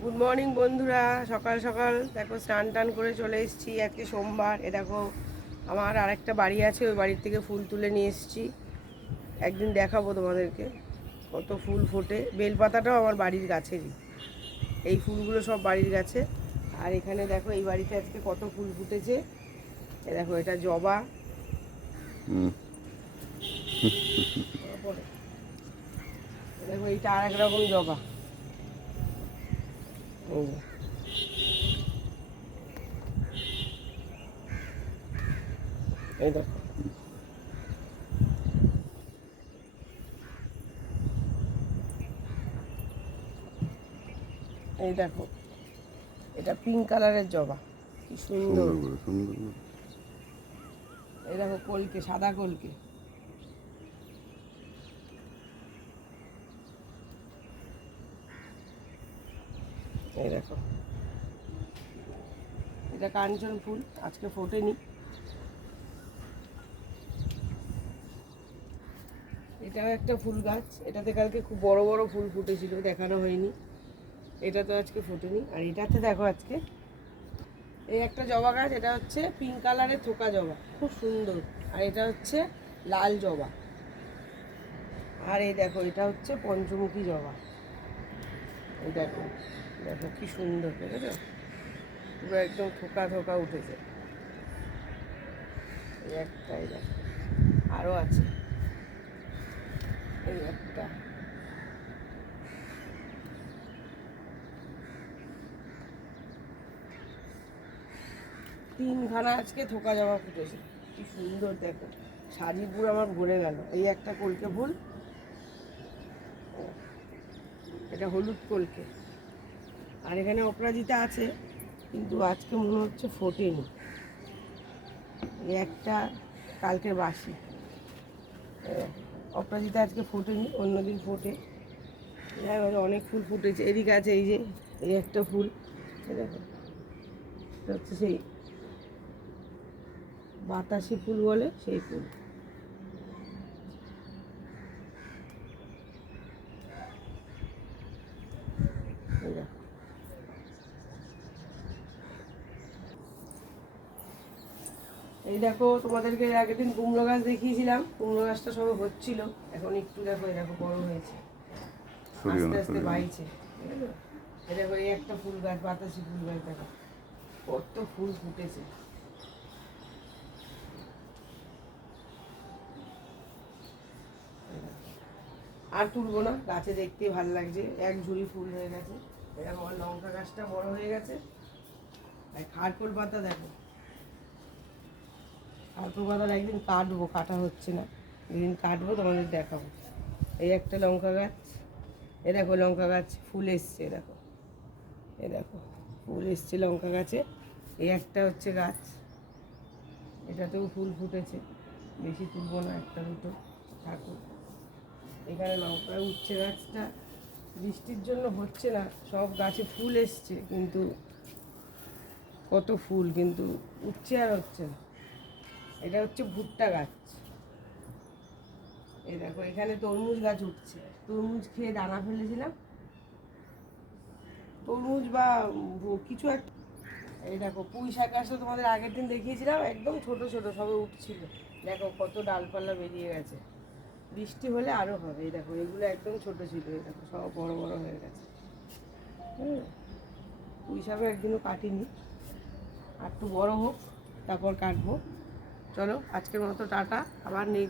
Good morning বন্ধুরা, সকাল সকাল দেখো স্নান টান করে চলে এসেছি। আজকে সোমবার। এ দেখো আমার আরেকটা বাড়ি আছে, ওই বাড়ির থেকে ফুল তুলে নিয়ে এসেছি। একদিন দেখাবো তোমাদেরকে কত ফুল ফোটে। বেলপাতাটাও আমার বাড়ির গাছেরই, এই ফুলগুলো সব বাড়ির গাছে। আর এখানে দেখো এই বাড়িতে আজকে কত ফুল ফুটেছে। এ দেখো এটা জবা, দেখো এইটা আর এক রকম জবা। এই যে, এই দেখো এই দেখো এটা পিঙ্ক কালারের জবা, কি সুন্দর। এই দেখো কলকে, সাদা কলকে। এই দেখো এটা কাঞ্চন ফুল, আজকে ফোটেনি। এটাও একটা ফুল গাছ, এটাতে কালকে খুব বড় বড় ফুল ফুটেছিল, দেখানো হয়নি। এটা তো আজকে ফোটেনি। আর এটাতে দেখো আজকে এই একটা জবা গাছ, এটা হচ্ছে পিঙ্ক কালারের থোকা জবা, খুব সুন্দর। আর এটা হচ্ছে লাল জবা। আর এই দেখো এটা হচ্ছে পঞ্চমুখী জবা। এই দেখো, দেখো কি সুন্দর, দেখেছো? পুরো একদম থোকা থোকা উঠেছে। এই একটা, এই দেখো আরও আছে, এই একটা। তিনখানা আজকে থোকা জবা ফুটেছে, কি সুন্দর দেখো। শাড়ি পুরো আমার ভরে গেল। এই একটা কলকে ফুল, এটা হলুদ কলকে। আর এখানে অপরাজিতা আছে, কিন্তু আজকে মনে হচ্ছে ফোটেনি। এই একটা কালকের বাসি। অপরাজিতা আজকে ফোটেনি, অন্যদিন ফোটে। অনেক ফুল ফুটেছে। এদিকে আছে এই যে, এই একটা ফুল, দেখো এটা হচ্ছে সেই বাতাসি ফুল বলে, সেই ফুল। এই দেখো, এই দেখো তোমাদেরকে আগের দিন কুমড়ো গাছ দেখিয়েছিলাম। কুমড়ো গাছটা সবে হচ্ছিল, এখন একটু দেখো, এই দেখো বড় হয়েছে, আস্তে আস্তে বাইছে। এই দেখো এই একটা ফুল গাছ, বাতাসি ফুল গাছ, দেখো কত ফুল ফুটেছে। আর তুলবো না, গাছে দেখতেই ভালো লাগছে, এক ঝুড়ি ফুল হয়ে গেছে। এরকম আমার লঙ্কা গাছটা বড় হয়ে গেছে। আর খারকোল পাতা দেখো, খারকোল পাতার একদিন কাটবো, কাটা হচ্ছে না, যেদিন কাটবো তোমাদের দেখাবো। এই একটা লঙ্কা গাছ, এ দেখো লঙ্কা গাছ ফুল এসছে, দেখো এ দেখো ফুল এসছে লঙ্কা গাছে। এই একটা হচ্ছে গাছ, এটাতেও ফুল ফুটেছে। বেশি তুলবো না, একটা দুটো থাকুক। এখানে লঙ্কা উচ্ছে গাছটা বৃষ্টির জন্য হচ্ছে না, সব গাছে ফুল এসছে, কিন্তু কত ফুল, কিন্তু উচ্ছে আর হচ্ছে না। এটা হচ্ছে ভুট্টা গাছ। এই দেখো এখানে তরমুজ গাছ উঠছে, তরমুজ খেয়ে দানা ফেলেছিলাম, তরমুজ বা কিছু একটা। এই দেখো পুঁই শাক গাছটা তোমাদের আগের দিন দেখিয়েছিলাম, একদম ছোট ছোট সবে উঠছিল, দেখো কত ডালপালা বেরিয়ে গেছে। বৃষ্টি হলে আরও হবে। এই দেখো এগুলো একদম ছোট ছিল, এই দেখো সব বড় বড় হয়ে গেছে। হুম, পুঁই শাকও একদিনও কাটিনি, আর একটু বড় হোক তারপর কাটবো। চলো আজকের মতো টাটা, আবার নেক্সট